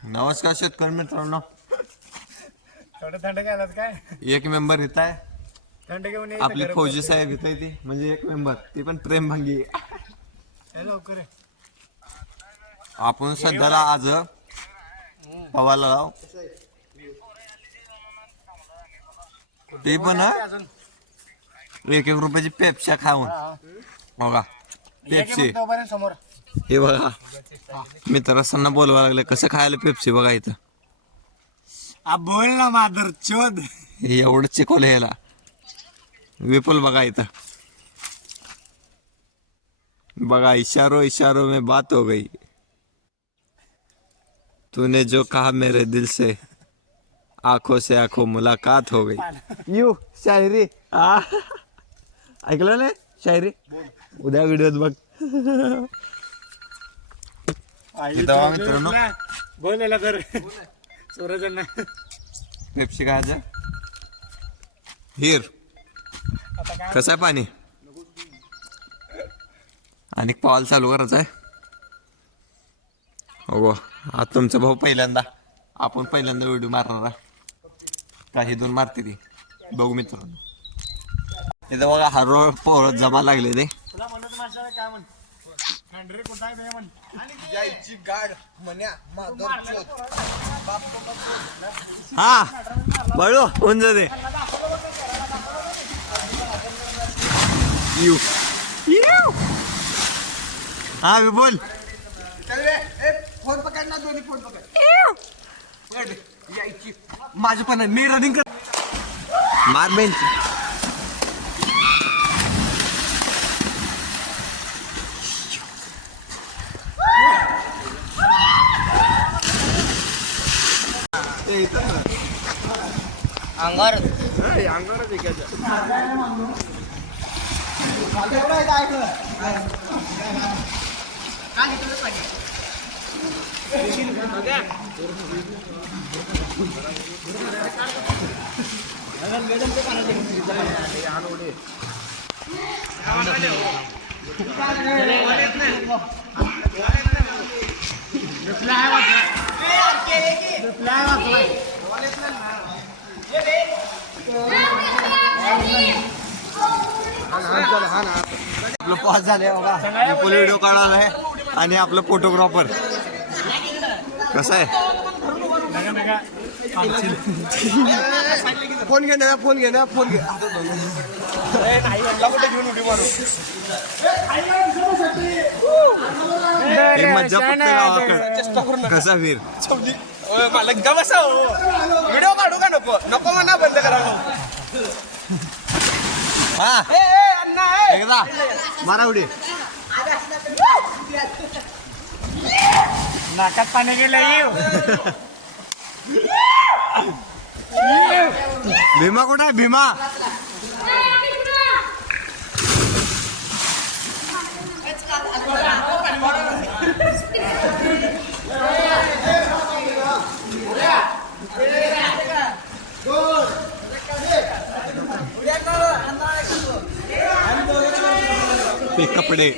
नमस्कार शेतकरी मित्रांनो. थोडं थंड घालात काय? एक मेंबर इथं आहे थंड घेऊन ये आपले फौजी साहेब इथं आहे ती म्हणजे एक मेंबर ती पण प्रेम भांगी. लवकर ये. आपण सध्याला आज पवायला लाव ते पण हा, अजून एक एक रुपयाची पेप्स्या खाऊन. बघा ये की पेप्सी. मग तोपर्यंत समोर. हे बघा. मित्रांना बोलवा लागले कसं खायला पेप्सी बघा इथं. आ बोल ना माधुर चोद एवढं चिकवलं ह्याला विपुल बघा इथं. बघा इशारो इशारो में बात हो गई. तूने जो कहा मेरे दिल से आंखों से आंखों मुलाकात हो गई. यू शायरी. आ. ऐकलं ना शायरी? उद्या व्हिडिओत बघ. मित्रांनो. बोलायला कर. सूरजांना पेप्सी हिर. कसं आहे पाणी? आणि पावाल चालू करायचं आहे हो आता तुमचा भाऊ पहिल्यांदा. आपण पहिल्यांदा व्हिडिओ मारणार आहे. काही दोन मारते ती बघू मित्रांनो. इथं बघा हरवळ पोहळत जमा लागले ते. तुला म्हणत काय हंड्रेड कुठं आहे बे म्हण. यायची गाड म्हण्या माधर हा बळू होऊन जाते यू यू हा बोल. फोन पकड ना दोन्ही फोन पकड. पकड यायची. माझं पण आहे. मी रनिंग कर मार बेंच ते अंगार अंगारच एकाच्या आपलं पॉज झाले बघा. व्हिडिओ काढायला आणि आपलं फोटोग्राफर कसं आहे? फोन घे ना फोन घे ना फोन घे. मज्जा. कसा वीर? मला गम असा हो. व्हिडिओ काढू का नको? नको म्हणा बंद करा हा. ए ए, अण्णा ए. एकदा. मारा उडी. नाकात पाणी गेलं येऊ. भीमा कुठे आहे? भीमा. ते कपडे